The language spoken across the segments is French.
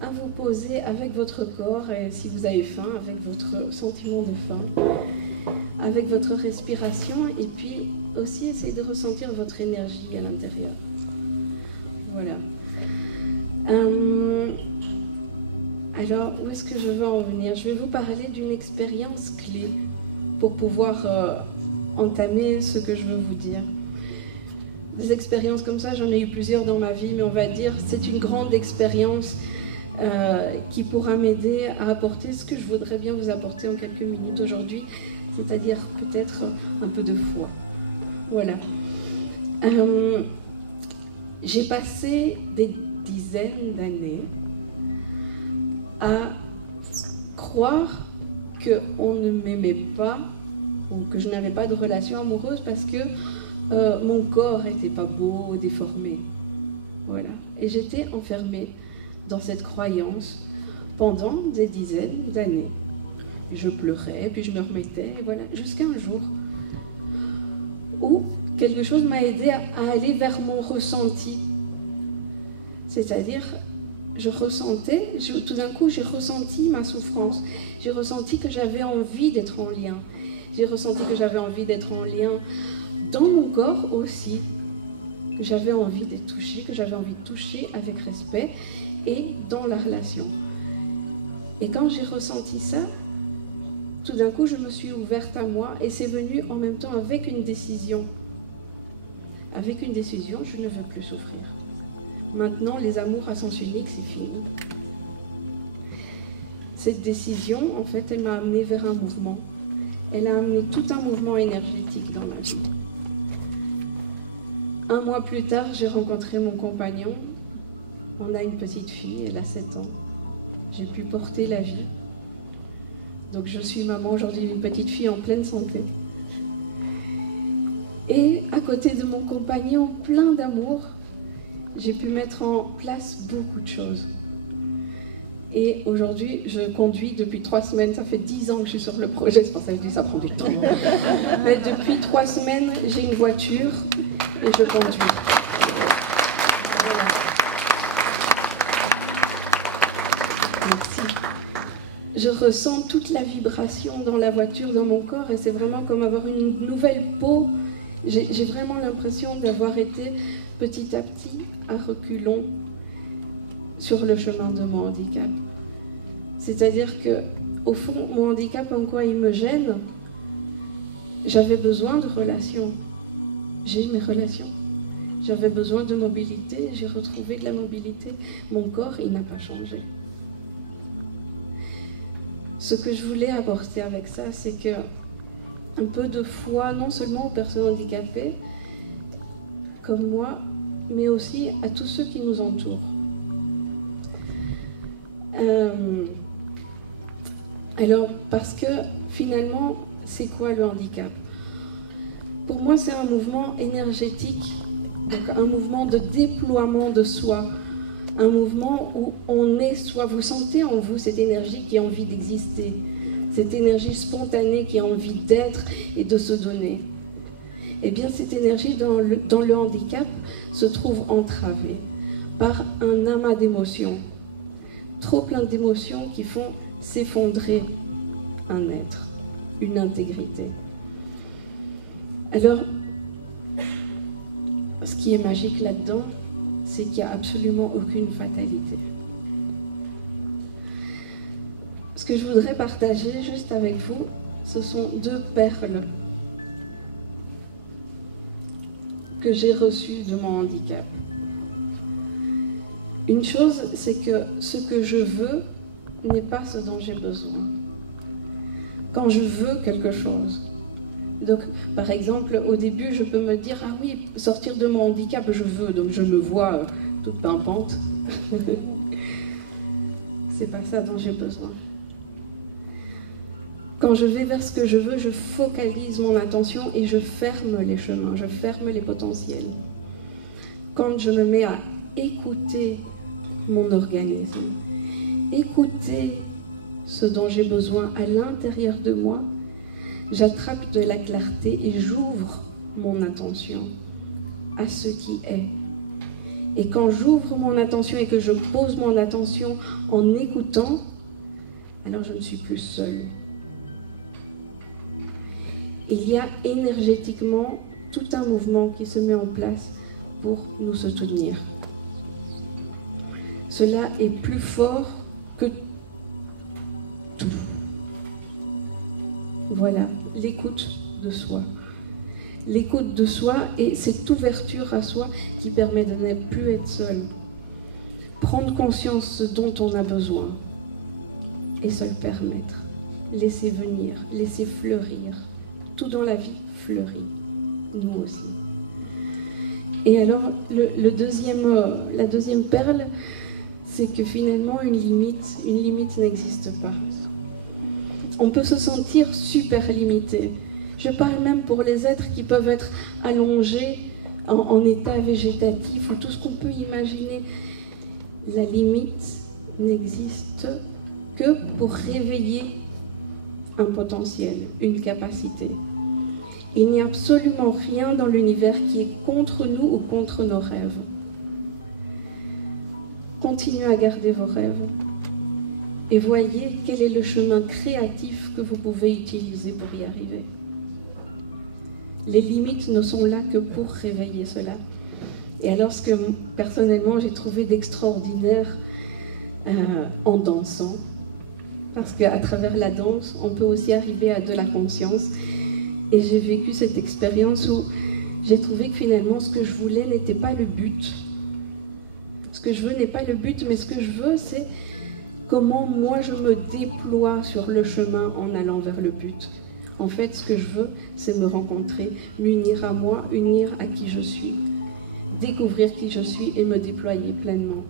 à vous poser avec votre corps, et si vous avez faim, avec votre sentiment de faim, avec votre respiration, et puis aussi essayer de ressentir votre énergie à l'intérieur. Voilà. Alors, où est-ce que je veux en venir? Je vais vous parler d'une expérience clé pour pouvoir entamer ce que je veux vous dire. Des expériences comme ça, j'en ai eu plusieurs dans ma vie, mais on va dire c'est une grande expérience qui pourra m'aider à apporter ce que je voudrais bien vous apporter en quelques minutes aujourd'hui, c'est-à-dire peut-être un peu de foi. Voilà. J'ai passé des dizaines d'années à croire qu'on ne m'aimait pas ou que je n'avais pas de relation amoureuse parce que mon corps n'était pas beau, déformé. Voilà. Et j'étais enfermée dans cette croyance pendant des dizaines d'années. Je pleurais, puis je me remettais, et voilà, jusqu'à un jour où quelque chose m'a aidé à aller vers mon ressenti. C'est-à-dire, tout d'un coup, j'ai ressenti ma souffrance. J'ai ressenti que j'avais envie d'être en lien. J'ai ressenti que j'avais envie d'être en lien dans mon corps aussi, que j'avais envie d'être touchée, que j'avais envie de toucher avec respect et dans la relation. Et quand j'ai ressenti ça, tout d'un coup, je me suis ouverte à moi et c'est venu en même temps avec une décision. Avec une décision, je ne veux plus souffrir. Maintenant, les amours à sens unique, c'est fini. Cette décision, en fait, elle m'a amenée vers un mouvement. Elle a amené tout un mouvement énergétique dans ma vie. Un mois plus tard, j'ai rencontré mon compagnon. On a une petite fille, elle a 7 ans. J'ai pu porter la vie. Donc je suis maman aujourd'hui d'une petite fille en pleine santé. Et à côté de mon compagnon plein d'amour, j'ai pu mettre en place beaucoup de choses. Et aujourd'hui, je conduis depuis 3 semaines. Ça fait 10 ans que je suis sur le projet, c'est pour ça que je dis ça prend du temps. Mais depuis 3 semaines, j'ai une voiture et je conduis. Voilà. Merci. Je ressens toute la vibration dans la voiture, dans mon corps, et c'est vraiment comme avoir une nouvelle peau. J'ai vraiment l'impression d'avoir été petit à petit à reculons sur le chemin de mon handicap. C'est-à-dire que, au fond, mon handicap, en quoi il me gêne, j'avais besoin de relations. J'ai mes relations. J'avais besoin de mobilité, j'ai retrouvé de la mobilité. Mon corps, il n'a pas changé. Ce que je voulais apporter avec ça, c'est que un peu de foi, non seulement aux personnes handicapées, comme moi, mais aussi à tous ceux qui nous entourent. Alors, parce que finalement, c'est quoi le handicap? Pour moi, c'est un mouvement énergétique, donc un mouvement de déploiement de soi, un mouvement où on est soi. Vous sentez en vous cette énergie qui a envie d'exister, cette énergie spontanée qui a envie d'être et de se donner. Eh bien, cette énergie dans le handicap se trouve entravée par un amas d'émotions, trop plein d'émotions qui font s'effondrer un être, une intégrité. Alors, ce qui est magique là-dedans, c'est qu'il n'y a absolument aucune fatalité. Ce que je voudrais partager juste avec vous, ce sont 2 perles que j'ai reçues de mon handicap. Une chose, c'est que ce que je veux n'est pas ce dont j'ai besoin. Quand je veux quelque chose, donc par exemple, au début, je peux me dire « Ah oui, sortir de mon handicap, je veux », donc je me vois toute pimpante. C'est pas ça dont j'ai besoin. Quand je vais vers ce que je veux, je focalise mon attention et je ferme les chemins, je ferme les potentiels. Quand je me mets à écouter mon organisme, écouter ce dont j'ai besoin à l'intérieur de moi, j'attrape de la clarté et j'ouvre mon attention à ce qui est. Et quand j'ouvre mon attention et que je pose mon attention en écoutant, alors je ne suis plus seule. Il y a énergétiquement tout un mouvement qui se met en place pour nous soutenir. Cela est plus fort que tout. Voilà, l'écoute de soi. L'écoute de soi et cette ouverture à soi qui permet de ne plus être seul. Prendre conscience dont on a besoin et se le permettre. Laisser venir, laisser fleurir. Tout dans la vie fleurit, nous aussi. Et alors, la deuxième perle, c'est que finalement, une limite n'existe pas. On peut se sentir super limité. Je parle même pour les êtres qui peuvent être allongés en état végétatif ou tout ce qu'on peut imaginer. La limite n'existe que pour réveiller un potentiel, une capacité. Il n'y a absolument rien dans l'univers qui est contre nous ou contre nos rêves. Continuez à garder vos rêves et voyez quel est le chemin créatif que vous pouvez utiliser pour y arriver. Les limites ne sont là que pour réveiller cela. Et alors ce que personnellement j'ai trouvé d'extraordinaire en dansant, parce qu'à travers la danse, on peut aussi arriver à de la conscience. Et j'ai vécu cette expérience où j'ai trouvé que finalement ce que je voulais n'était pas le but. Ce que je veux n'est pas le but, mais ce que je veux, c'est comment moi je me déploie sur le chemin en allant vers le but. En fait, ce que je veux, c'est me rencontrer, m'unir à moi, unir à qui je suis, découvrir qui je suis et me déployer pleinement.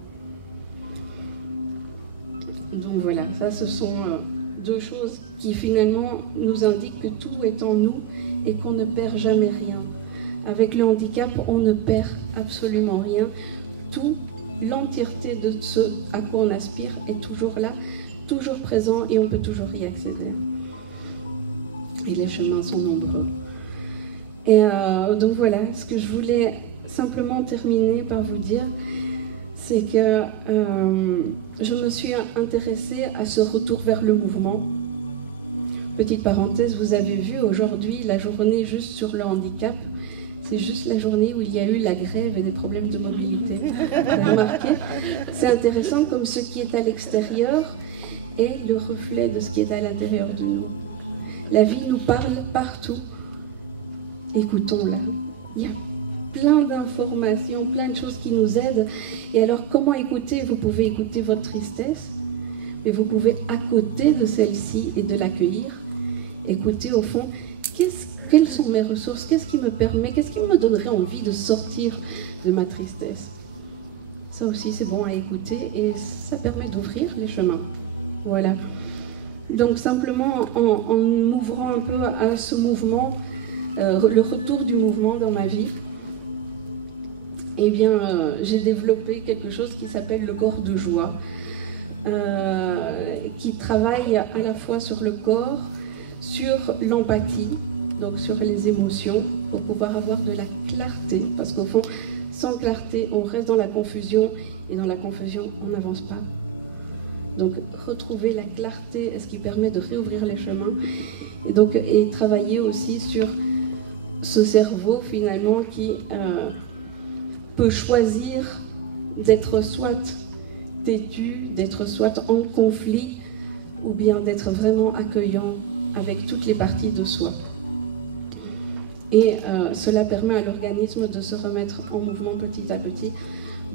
Donc voilà, ça ce sont deux choses qui finalement nous indiquent que tout est en nous et qu'on ne perd jamais rien. Avec le handicap, on ne perd absolument rien. Tout, l'entièreté de ce à quoi on aspire est toujours là, toujours présent et on peut toujours y accéder. Et les chemins sont nombreux. Et donc voilà, ce que je voulais simplement terminer par vous dire, c'est que je me suis intéressée à ce retour vers le mouvement. Petite parenthèse, vous avez vu aujourd'hui la journée juste sur le handicap. C'est juste la journée où il y a eu la grève et des problèmes de mobilité. Vous avez remarqué? C'est intéressant comme ce qui est à l'extérieur est le reflet de ce qui est à l'intérieur de nous. La vie nous parle partout. Écoutons-la. Il y a plein d'informations, plein de choses qui nous aident. Et alors, comment écouter? Vous pouvez écouter votre tristesse, mais vous pouvez, à côté de celle-ci et de l'accueillir, écouter au fond, quelles sont mes ressources? Qu'est-ce qui me permet? Qu'est-ce qui me donnerait envie de sortir de ma tristesse? Ça aussi, c'est bon à écouter et ça permet d'ouvrir les chemins. Voilà. Donc, simplement, en m'ouvrant un peu à ce mouvement, le retour du mouvement dans ma vie, eh bien, j'ai développé quelque chose qui s'appelle le corps de joie, qui travaille à la fois sur le corps, sur l'empathie, donc sur les émotions, pour pouvoir avoir de la clarté, parce qu'au fond, sans clarté, on reste dans la confusion, et dans la confusion, on n'avance pas. Donc, retrouver la clarté est ce qui permet de réouvrir les chemins, et travailler aussi sur ce cerveau, finalement, qui peut choisir d'être soit têtu, d'être soit en conflit, ou bien d'être vraiment accueillant avec toutes les parties de soi. Et cela permet à l'organisme de se remettre en mouvement petit à petit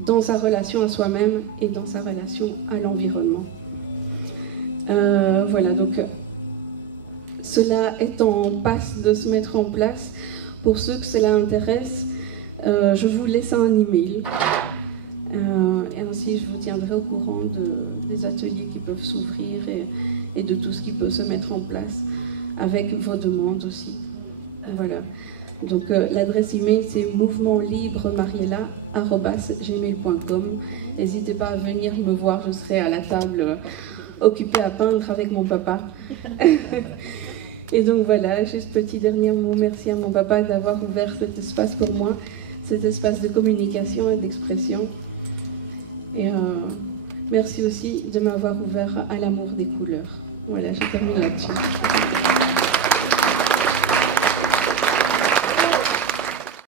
dans sa relation à soi-même et dans sa relation à l'environnement. Voilà, donc cela est en passe de se mettre en place. Pour ceux que cela intéresse, je vous laisse un email. Et ainsi, je vous tiendrai au courant des ateliers qui peuvent s'ouvrir et de tout ce qui peut se mettre en place avec vos demandes aussi. Voilà. Donc, l'adresse email, c'est mouvementlibreMariella@gmail.com. N'hésitez pas à venir me voir, je serai à la table occupée à peindre avec mon papa. Et donc voilà, juste petit dernier mot, merci à mon papa d'avoir ouvert cet espace pour moi. cet espace de communication et d'expression. Et merci aussi de m'avoir ouvert à l'amour des couleurs. Voilà, je termine là-dessus.